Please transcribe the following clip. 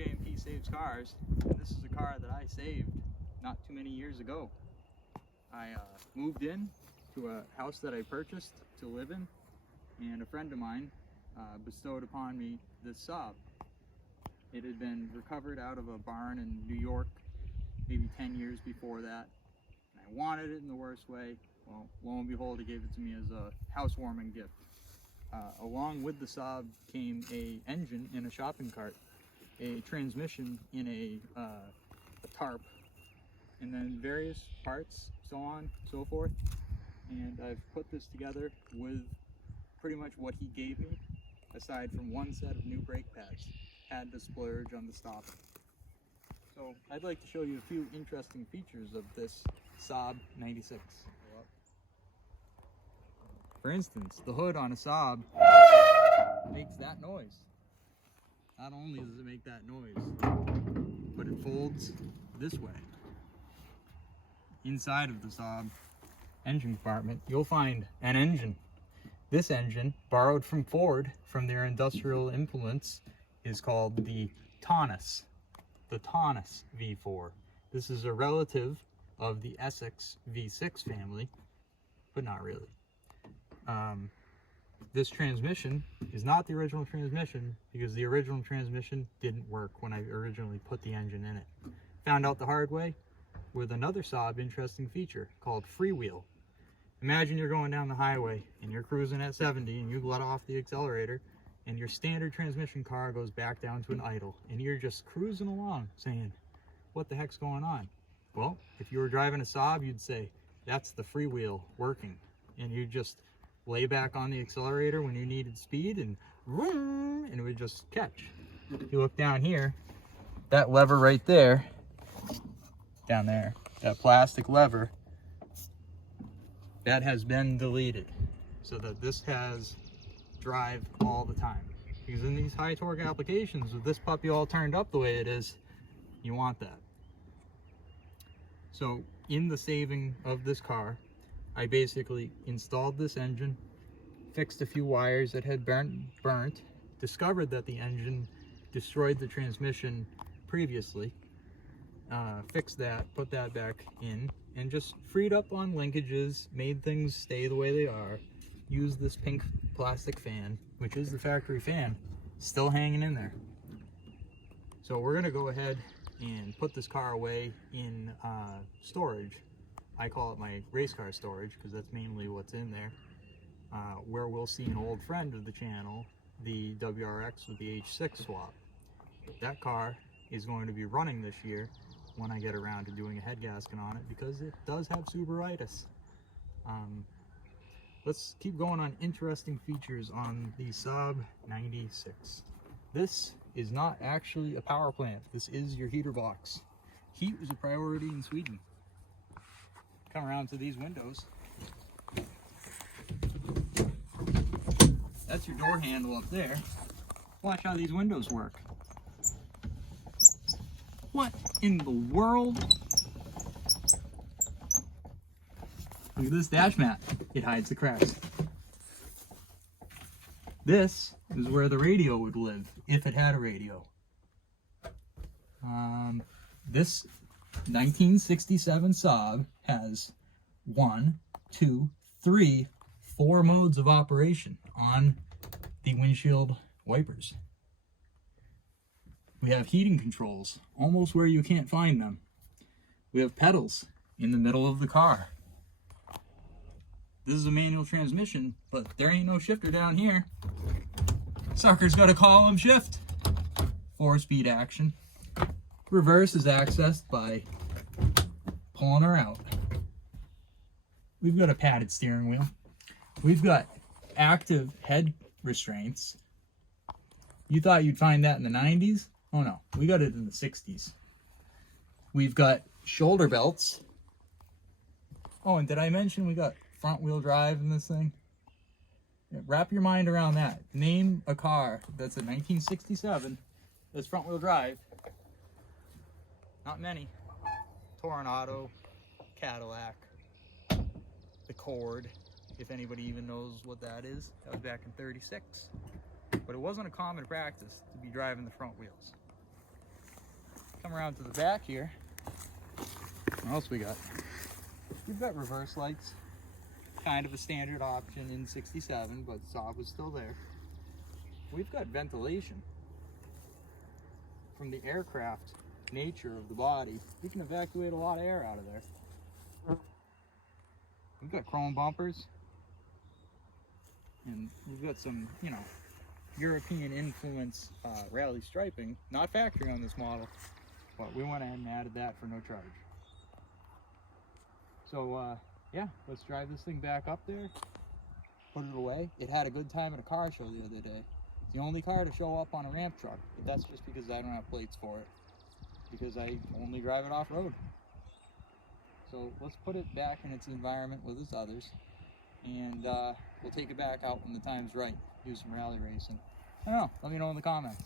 J&P Saves Cars. This is a car that I saved not too many years ago. I moved in to a house that I purchased to live in, and a friend of mine bestowed upon me this SAAB. It had been recovered out of a barn in New York maybe 10 years before that. And I wanted it in the worst way. Well, lo and behold, he gave it to me as a housewarming gift. Along with the SAAB came an engine in a shopping cart, a transmission in a tarp, and then various parts, so on, so forth. And I've put this together with pretty much what he gave me, aside from one set of new brake pads. Had to splurge on the stopper. So I'd like to show you a few interesting features of this SAAB 96. For instance, the hood on a SAAB makes that noise. Not only does it make that noise, but it folds this way. Inside of the SAAB engine compartment, you'll find an engine. This engine, borrowed from Ford from their industrial implements, is called the Taunus V4. This is a relative of the Essex V6 family, but not really. This transmission is not the original transmission because the original transmission didn't work when I originally put the engine in it. Found out the hard way with another SAAB interesting feature called freewheel. Imagine you're going down the highway and you're cruising at 70 and you let off the accelerator and your standard transmission car goes back down to an idle and you're just cruising along saying, what the heck's going on? Well, if you were driving a SAAB, you'd say, that's the freewheel working. And you just lay back on the accelerator when you needed speed and vroom, and it would just catch. If you look down here, that lever right there, down there, that plastic lever, that has been deleted so that this has drive all the time. Because in these high torque applications, with this puppy all turned up the way it is, you want that. So in the saving of this car, I basically installed this engine, fixed a few wires that had burnt, discovered that the engine destroyed the transmission previously, fixed that, put that back in, and just freed up on linkages, made things stay the way they are, used this pink plastic fan, which is the factory fan, still hanging in there. So we're gonna go ahead and put this car away in storage. I call it my race car storage because that's mainly what's in there, where we'll see an old friend of the channel, the WRX with the H6 swap. That car is going to be running this year when I get around to doing a head gasket on it because it does have Subaruitis. Let's keep going on interesting features on the SAAB 96. This is not actually a power plant. This is your heater box. Heat was a priority in Sweden. Come around to these windows. That's your door handle up there. Watch how these windows work. What in the world? Look at this dash mat. It hides the cracks. This is where the radio would live, if it had a radio. This 1967 SAAB has 1, 2, 3, 4 modes of operation on the windshield wipers. We have heating controls, almost where you can't find them. We have pedals in the middle of the car. This is a manual transmission, but there ain't no shifter down here. Sucker's got a column shift. 4-speed action. Reverse is accessed by pulling her out. We've got a padded steering wheel. We've got active head restraints. You thought you'd find that in the 90s? Oh no, we got it in the 60s. We've got shoulder belts. Oh, and did I mention we got front wheel drive in this thing? Yeah, wrap your mind around that. Name a car that's a 1967 that's front wheel drive. Not many. Toronado, Cadillac, the Cord, if anybody even knows what that is. That was back in '36. But it wasn't a common practice to be driving the front wheels. Come around to the back here. What else we got? We've got reverse lights. Kind of a standard option in 67, but SAAB was still there. We've got ventilation. From the aircraft nature of the body, we can evacuate a lot of air out of there. We've got chrome bumpers. And we've got some, you know, European influence rally striping, not factory on this model, but we went ahead and added that for no charge. So yeah, let's drive this thing back up there, put it away. It had a good time at a car show the other day. It's the only car to show up on a ramp truck, but that's just because I don't have plates for it, because I only drive it off-road. So let's put it back in its environment with its others, and we'll take it back out when the time's right. Do some rally racing. I don't know, let me know in the comments.